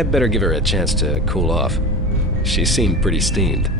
I better give her a chance to cool off. She seemed pretty steamed.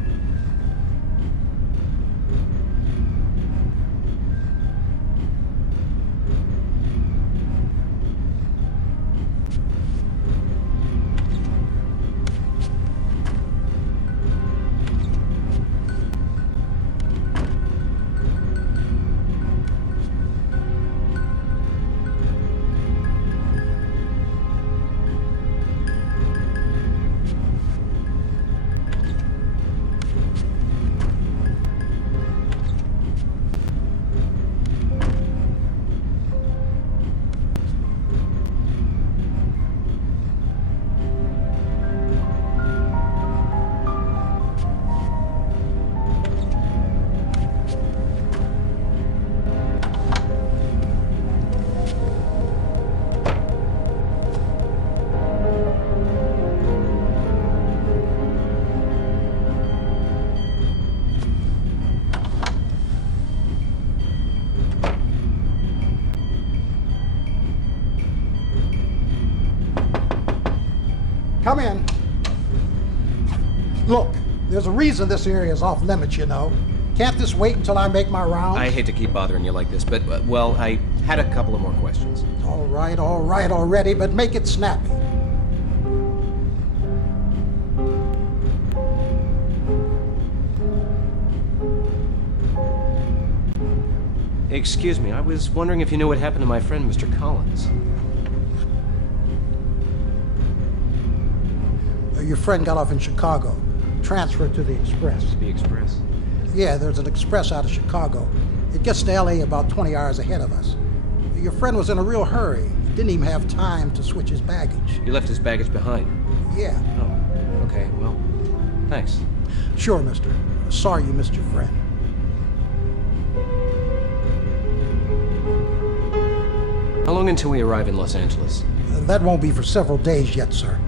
Come in. Look, there's a reason this area is off limits, you know. Can't this wait until I make my rounds? I hate to keep bothering you like this, but, well, I had a couple of more questions. All right already, but make it snappy. Excuse me, I was wondering if you knew what happened to my friend, Mr. Collins. Your friend got off in Chicago, transferred to the Express. The Express? Yeah, there's an Express out of Chicago. It gets to L.A. about 20 hours ahead of us. Your friend was in a real hurry. Didn't even have time to switch his baggage. He left his baggage behind? Yeah. Oh, okay, well, thanks. Sure, mister. Sorry you missed your friend. How long until we arrive in Los Angeles? That won't be for several days yet, sir.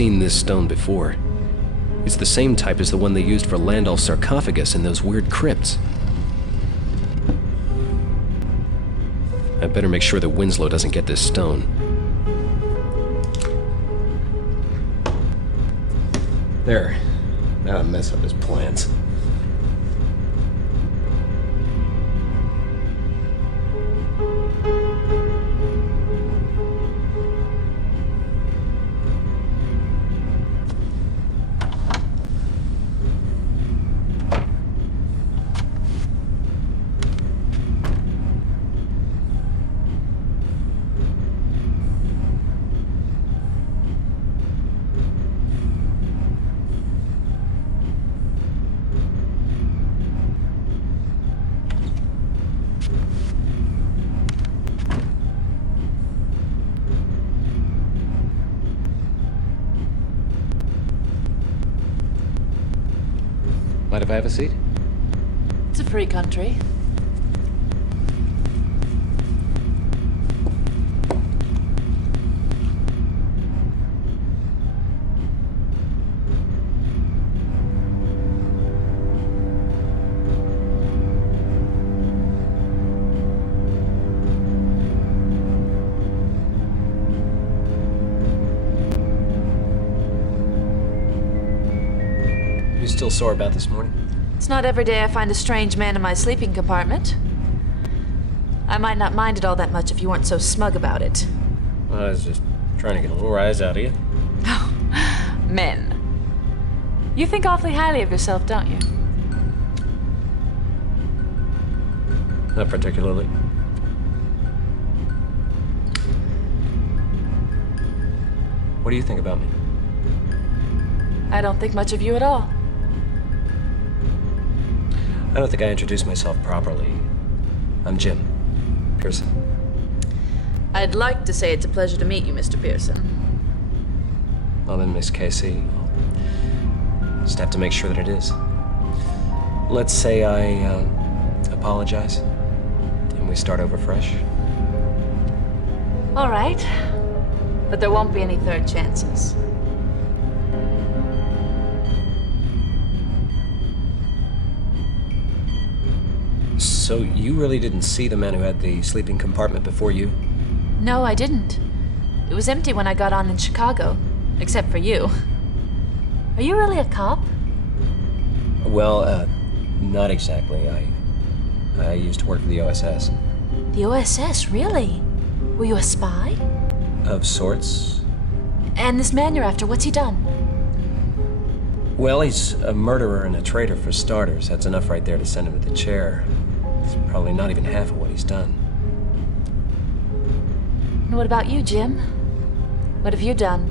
seen this stone before. It's the same type as the one they used for Landolf's sarcophagus in those weird crypts. I better make sure that Winslow doesn't get this stone. There. Now I mess up his plans. Mind if I have a seat? It's a free country. You still sore about this morning? It's not every day I find a strange man in my sleeping compartment. I might not mind it all that much if you weren't so smug about it. Well, I was just trying to get a little rise out of you. Men. You think awfully highly of yourself, don't you? Not particularly. What do you think about me? I don't think much of you at all. I don't think I introduced myself properly. I'm Jim Pearson. I'd like to say it's a pleasure to meet you, Mr. Pearson. Well then, Miss Casey, I'll just have to make sure that it is. Let's say I apologize, and we start over fresh. All right. But there won't be any third chances. So you really didn't see the man who had the sleeping compartment before you? No, I didn't. It was empty when I got on in Chicago, except for you. Are you really a cop? Well, not exactly. I used to work for the OSS. The OSS, really? Were you a spy? Of sorts. And this man you're after, what's he done? Well, he's a murderer and a traitor for starters. That's enough right there to send him to the chair. It's probably not even half of what he's done. And what about you, Jim? What have you done?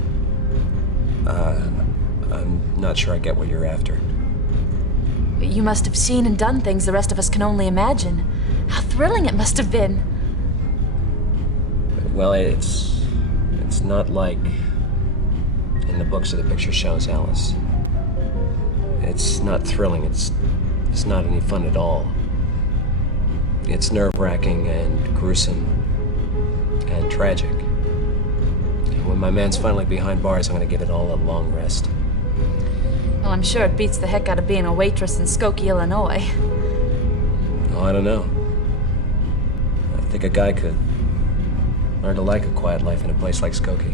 I'm not sure I get what you're after. You must have seen and done things the rest of us can only imagine. How thrilling it must have been. Well, it's not like in the books or the picture shows, Alice. It's not thrilling. It's not any fun at all. It's nerve-wracking and gruesome and tragic. And when my man's finally behind bars, I'm gonna give it all a long rest. Well, I'm sure it beats the heck out of being a waitress in Skokie, Illinois. Oh, I don't know. I think a guy could learn to like a quiet life in a place like Skokie.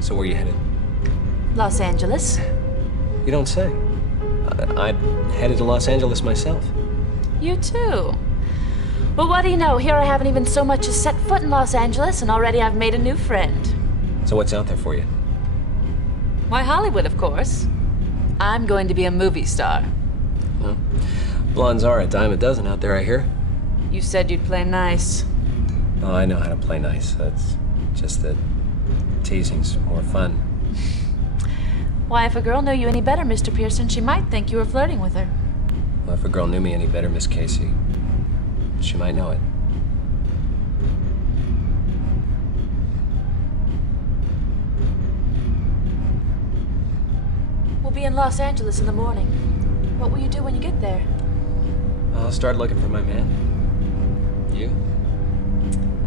So where are you headed? Los Angeles. You don't say. I'm headed to Los Angeles myself. You too. Well, what do you know? Here I haven't even so much as set foot in Los Angeles, and already I've made a new friend. So what's out there for you? Why, Hollywood, of course. I'm going to be a movie star. Well, blondes are a dime a dozen out there, I hear. You said you'd play nice. Oh, I know how to play nice. That's just that teasing's more fun. Why, if a girl knew you any better, Mr. Pearson, she might think you were flirting with her. Well, if a girl knew me any better, Miss Casey, she might know it. We'll be in Los Angeles in the morning. What will you do when you get there? I'll start looking for my man. You?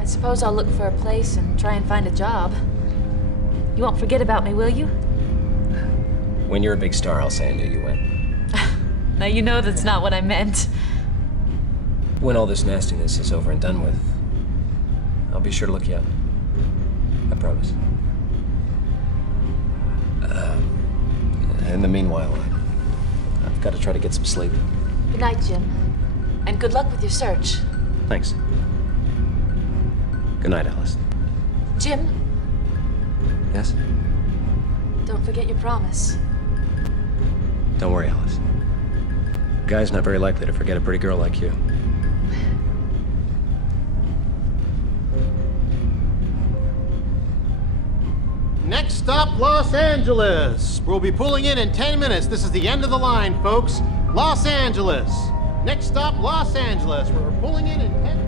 I suppose I'll look for a place and try and find a job. You won't forget about me, will you? When you're a big star, I'll say I knew you went. Now you know that's not what I meant. When all this nastiness is over and done with, I'll be sure to look you up. I promise. In the meanwhile, I've got to try to get some sleep. Good night, Jim. And good luck with your search. Thanks. Good night, Alice. Jim, Yes? don't forget your promise. Don't worry, Alice. A guy's not very likely to forget a pretty girl like you. Next stop, Los Angeles. We'll be pulling in 10 minutes. This is the end of the line, folks. Los Angeles. Next stop, Los Angeles. We're pulling in 10 minutes.